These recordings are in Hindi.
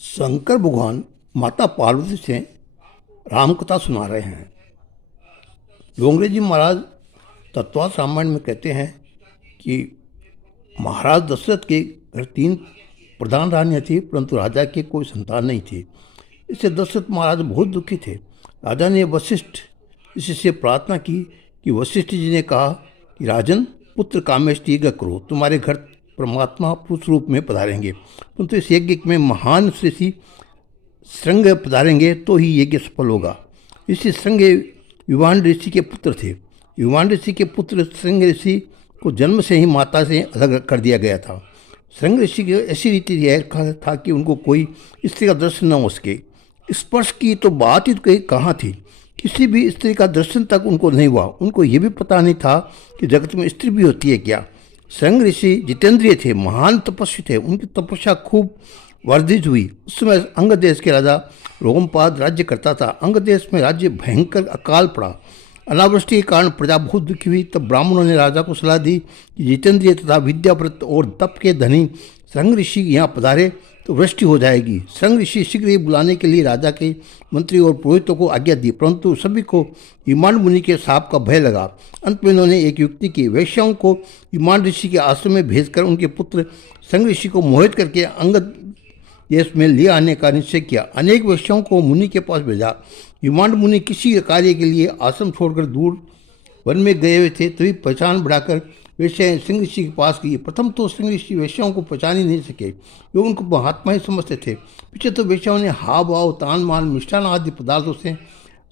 शंकर भगवान माता पार्वती से राम कथा सुना रहे हैं। डोंगरे जी महाराज तत्वास रामायण में कहते हैं कि महाराज दशरथ के घर 3 प्रधान रानियाँ थी, परंतु राजा के कोई संतान नहीं थी। इससे दशरथ महाराज बहुत दुखी थे। राजा ने वशिष्ठ ऋषि से प्रार्थना की कि वशिष्ठ जी ने कहा कि राजन, पुत्र कामेष्टि यज्ञ करो, तुम्हारे घर परमात्मा पुरुष रूप में पधारेंगे, परंतु इस यज्ञ में महान ऋषि श्रृंग पधारेंगे तो ही यज्ञ सफल होगा। ऋषि श्रृंग युवान ऋषि के पुत्र थे। युवान ऋषि के पुत्र श्रृंग ऋषि को जन्म से ही माता से अलग कर दिया गया था। श्रृंग ऋषि की ऐसी रीति था कि उनको कोई स्त्री का दर्शन न हो सके। स्पर्श की तो बात ही कहाँ थी, किसी भी स्त्री का दर्शन तक उनको नहीं हुआ। उनको ये भी पता नहीं था कि जगत में स्त्री भी होती है क्या। श्रृंग ऋषि जितेंद्रिय थे, महान तपस्वी थे। उनकी तपस्या खूब वर्धित हुई। उस समय अंग देश के राजा रोमपाद राज्य करता था। अंग देश में राज्य भयंकर अकाल पड़ा। अनावृष्टि के कारण प्रजा बहुत दुखी हुई। तब ब्राह्मणों ने राजा को सलाह दी कि जितेंद्रिय तथा विद्याव्रत और तप के धनी श्रृंग ऋषि यहाँ पधारे तो वृष्टि हो जाएगी। श्रृंग ऋषि शीघ्र ही बुलाने के लिए राजा के मंत्री और पुरोहितों को आज्ञा दी, परंतु सभी को हिमान मुनि के साप का भय लगा। अंत में उन्होंने एक युक्ति की। वैश्याओं को हिमान ऋषि के आश्रम में भेजकर उनके पुत्र श्रृंग ऋषि को मोहित करके अंगद देश में ले आने का निश्चय किया। अनेक वैश्याओं को मुनि के पास भेजा। हिमांड मुनि किसी कार्य के लिए आश्रम छोड़कर दूर वन में गए हुए थे, तभी पहचान बढ़ाकर वैश्या श्रृंग ऋषि के पास गई। प्रथम तो श्रृंग ऋषि वैश्याओं को पहचान ही नहीं सके, वे उनको महात्मा ही समझते थे। पीछे तो वैश्याओं ने हाव भाव, तान मान, मिष्ठान आदि पदार्थों से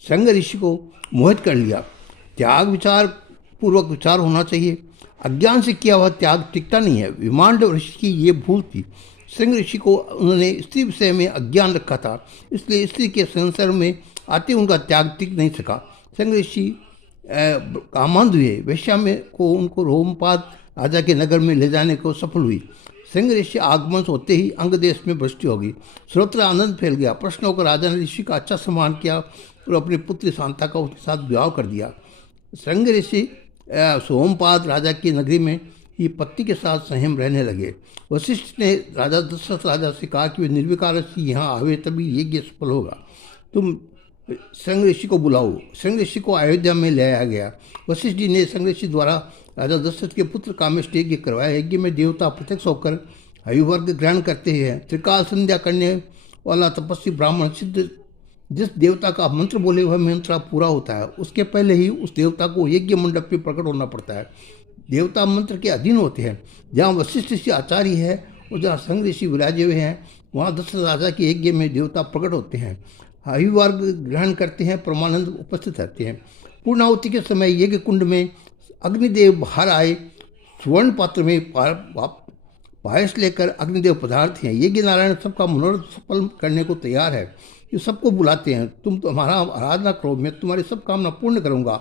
श्रृंग ऋषि को मोहित कर लिया। त्याग विचार पूर्वक विचार होना चाहिए। अज्ञान से किया हुआ त्याग टिकता नहीं है। हिमांड ऋषि की ये भूल थी। श्रृंग ऋषि को उन्होंने स्त्री विषय में अज्ञान रखा था, इसलिए स्त्री के संसार में आते उनका त्याग टिक नहीं सका। श्रृंग ऋषि कामांध हुए। वैश्या में को उनको रोमपाद राजा के नगर में ले जाने को सफल हुई। श्रृंग ऋषि आगमन होते ही अंग देश में वृष्टि हो गई। सर्वत्र आनंद फैल गया। प्रश्न होकर राजा ने ऋषि का अच्छा सम्मान किया और अपनी पुत्री शांता का उसके साथ विवाह कर दिया। श्रृंग ऋषि सोमपाद राजा की नगरी में ही पत्नी के साथ संयम रहने लगे। वशिष्ठ ने राजा दशरथ राजा से कहा कि वे निर्विकार से यहाँ आवे तभी यज्ञ सफल होगा। तुम श्रृंग ऋषि को बुलाओ। श्रृंग ऋषि को अयोध्या में ले आया गया। वशिष्ठ जी ने श्रृंग ऋषि द्वारा राजा दशरथ के पुत्र कामेष्टि यज्ञ करवाया। यज्ञ में देवता प्रत्यक्ष होकर आयुवर्ग ग्रहण करते हैं। त्रिकाल संध्या करने वाला तपस्वी ब्राह्मण सिद्ध जिस देवता का मंत्र बोले वह मंत्र पूरा होता है, उसके पहले ही उस देवता को यज्ञ मंडप में प्रकट होना पड़ता है। देवता मंत्र के अधीन होते हैं। जहाँ वशिष्ठ ऋषि आचार्य है और जहाँ श्रृंग ऋषि विराजे हुए हैं, वहाँ दशरथ राजा के यज्ञ में देवता प्रकट होते हैं, आयुवर्ग ग्रहण करते हैं, परमानंद उपस्थित रहते हैं। पूर्णाहुति के समय यज्ञ कुंड में अग्निदेव बाहर आए। स्वर्ण पात्र में पायस लेकर अग्निदेव पदार्थ हैं। यज्ञ नारायण सबका मनोरथ सफल करने को तैयार है। ये सबको बुलाते हैं, तुम तो हमारा आराधना करो, मैं तुम्हारी सब कामना पूर्ण करूँगा।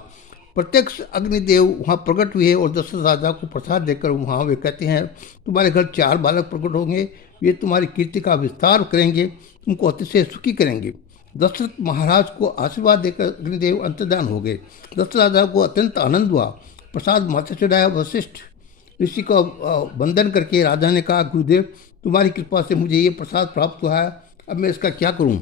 प्रत्यक्ष अग्निदेव वहाँ प्रकट हुए और दशरथ राजा को प्रसाद देकर वहाँ वे कहते हैं, तुम्हारे घर 4 बालक प्रकट होंगे, वे तुम्हारी कीर्ति का विस्तार करेंगे, तुमको अतिशय सुखी करेंगे। दशरथ महाराज को आशीर्वाद देकर अग्निदेव अंतर्धान हो गए। दशरथ राजा को अत्यंत आनंद हुआ। प्रसाद माथे चढ़ाया। वशिष्ठ ऋषि को वंदन करके राजा ने कहा, गुरुदेव तुम्हारी कृपा से मुझे ये प्रसाद प्राप्त हुआ है, अब मैं इसका क्या करूं?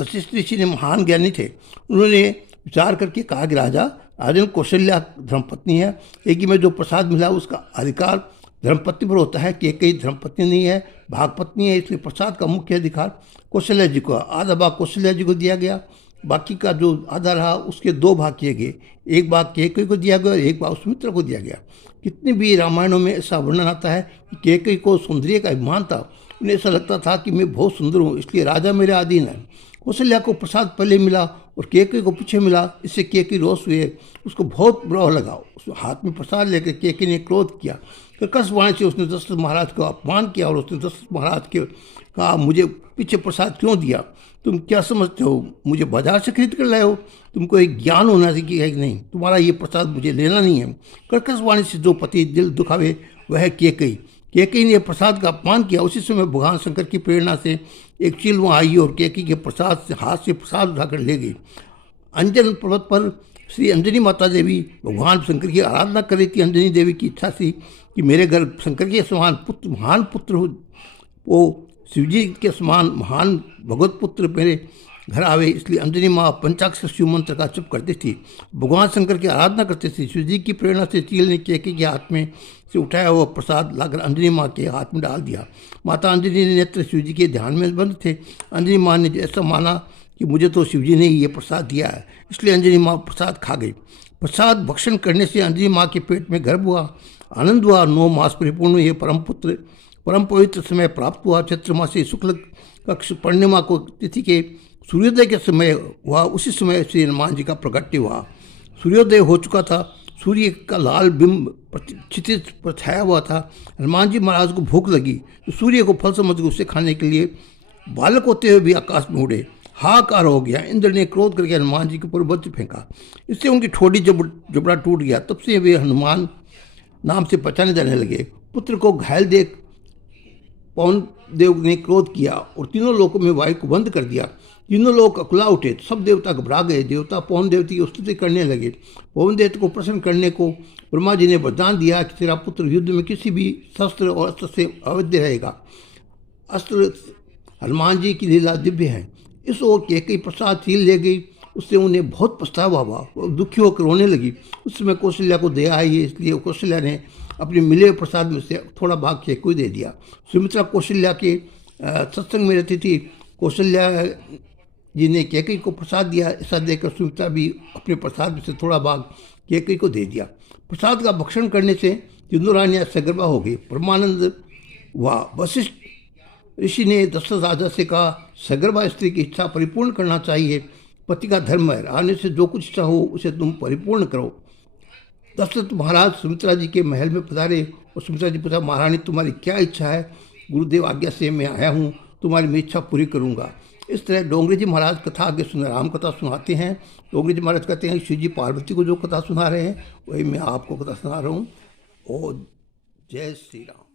वशिष्ठ ऋषि ने महान ज्ञानी थे। उन्होंने विचार करके कहा कि राजन, कौशल्या धर्मपत्नी है। यज्ञ में जो प्रसाद मिला उसका अधिकार धर्मपत्नी पर होता है। केकई धर्मपत्नी नहीं है, भागपत्नी है, इसलिए प्रसाद का मुख्य अधिकार कौशल्या जी को। आधा भाग कौशल्या जी को दिया गया, बाकी का जो आधा रहा उसके 2 भाग किए गए। एक भाग केकई को दिया गया और एक भाग सुमित्रा को दिया गया। कितने भी रामायणों में ऐसा वर्णन आता है कि केकई को सौंदर्य का अभिमान था। उन्हें ऐसा लगता था कि मैं बहुत सुंदर हूँ, इसलिए राजा मेरे अधीन है। कौशल्या को प्रसाद पहले मिला और केकई को पीछे मिला। इससे केकई रोष हुए, उसको बहुत बुरा लगा। उस हाथ में प्रसाद लेकर केकई ने क्रोध किया। कर्कश वाणी से उसने दशरथ महाराज को अपमान किया और उसने दशरथ महाराज के कहा, मुझे पीछे प्रसाद क्यों दिया? तुम क्या समझते हो, मुझे बाजार से खरीद कर लाए हो? तुमको एक ज्ञान होना चाहिए है कि नहीं? तुम्हारा ये प्रसाद मुझे लेना नहीं है। कर्कश वाणी से जो पति दिल दुखावे वह है केकई। केकई ने प्रसाद का अपमान किया। उसी समय भगवान शंकर की प्रेरणा से एक चील वहाँ आई और केकई के प्रसाद से हाथ से प्रसाद उठाकर ले गई। अंजन पर्वत पर श्री अंजनी माता देवी भगवान शंकर की आराधना कर रही थी। अंजनी देवी की इच्छा थी कि मेरे घर शंकर के समान पुत्र, महान पुत्र हो। वो शिवजी के समान महान भगवत पुत्र मेरे घर आवे, इसलिए अंजनी माँ पंचाक्षर शिव मंत्र का जप करती थी। भगवान शंकर की आराधना करती थी। शिवजी की प्रेरणा से चील ने केके के हाथ में से उठाया हुआ प्रसाद लाकर अंजनी माँ के हाथ में डाल दिया। माता अंजनी के नेत्र शिवजी के ध्यान में बंद थे। अंजनी माँ ने ऐसा माना कि मुझे तो शिवजी ने ही ये प्रसाद दिया है, इसलिए अंजनी माँ प्रसाद खा गई। प्रसाद भक्षण करने से अंजनी माँ के पेट में गर्भ हुआ, आनंद हुआ। 9 मास परिपूर्ण हुए। परम पुत्र परम पवित्र समय प्राप्त हुआ। चैत्र मास से शुक्ल पक्ष पूर्णिमा को तिथि के सूर्योदय के समय हुआ। उसी समय श्री हनुमान जी का प्रगट्य हुआ। सूर्योदय हो चुका था। सूर्य का लाल बिंब क्षितिज पर छाया हुआ था। हनुमान जी महाराज को भूख लगी तो सूर्य को फल समझ कर उसे खाने के लिए बालक होते हुए भी आकाश में उड़े। हाहाकार हो गया। इंद्र ने क्रोध करके हनुमान जी के ऊपर वज्र फेंका। इससे उनकी ठोड़ी जबड़ा टूट गया। तब से वे हनुमान नाम से पहचाने जाने लगे। पुत्र को घायल देख पवन देव ने क्रोध किया और तीनों लोकों में वायु को बंद कर दिया। तीनों लोग अकुला उठे। सब देवता घबरा गए। देवता पवन देवती की स्तुति करने लगे। पवन देवता को प्रसन्न करने को ब्रह्मा जी ने वरदान दिया कि तेरा पुत्र युद्ध में किसी भी शस्त्र और अस्त्र से अवैध रहेगा। अस्त्र हनुमान जी की लीला दिव्य है। इस ओर केकई प्रसाद चील ले गई। उससे उन्हें बहुत पछतावा हुआ। वो दुखी होकर रोने लगी। उस समय कौशल्या को दया आई, इसलिए कौशल्या ने अपने मिले हुए प्रसाद में से थोड़ा भाग केकई को दे दिया। सुमित्रा कौशल्या के सत्संग में रहती थी। कौशल्या जी ने केकई को प्रसाद दिया। ऐसा देखकर सुमित्रा भी अपने प्रसाद में से थोड़ा भाग केकई को दे दिया। प्रसाद का भक्षण करने से तीनों रानियाँ सगर्भा हो गई। परमानंद हुआ। वशिष्ठ ऋषि ने दशरथ राजा से कहा, सगर्भा स्त्री की इच्छा परिपूर्ण करना चाहिए। पति का धर्म है। रानी से जो कुछ इच्छा हो उसे तुम परिपूर्ण करो। दशरथ महाराज सुमित्रा जी के महल में पधारे और सुमित्रा जी पूछा, महारानी तुम्हारी क्या इच्छा है? गुरुदेव आज्ञा से मैं आया हूँ, तुम्हारी मैं इच्छा पूरी करूँगा। इस तरह डोंगरे जी महाराज कथा आगे राम कथा सुनाते हैं। डोंगरे जी महाराज कहते हैं शिव जी पार्वती को जो कथा सुना रहे हैं वही मैं आपको कथा सुना रहा हूँ। ओ जय श्री राम।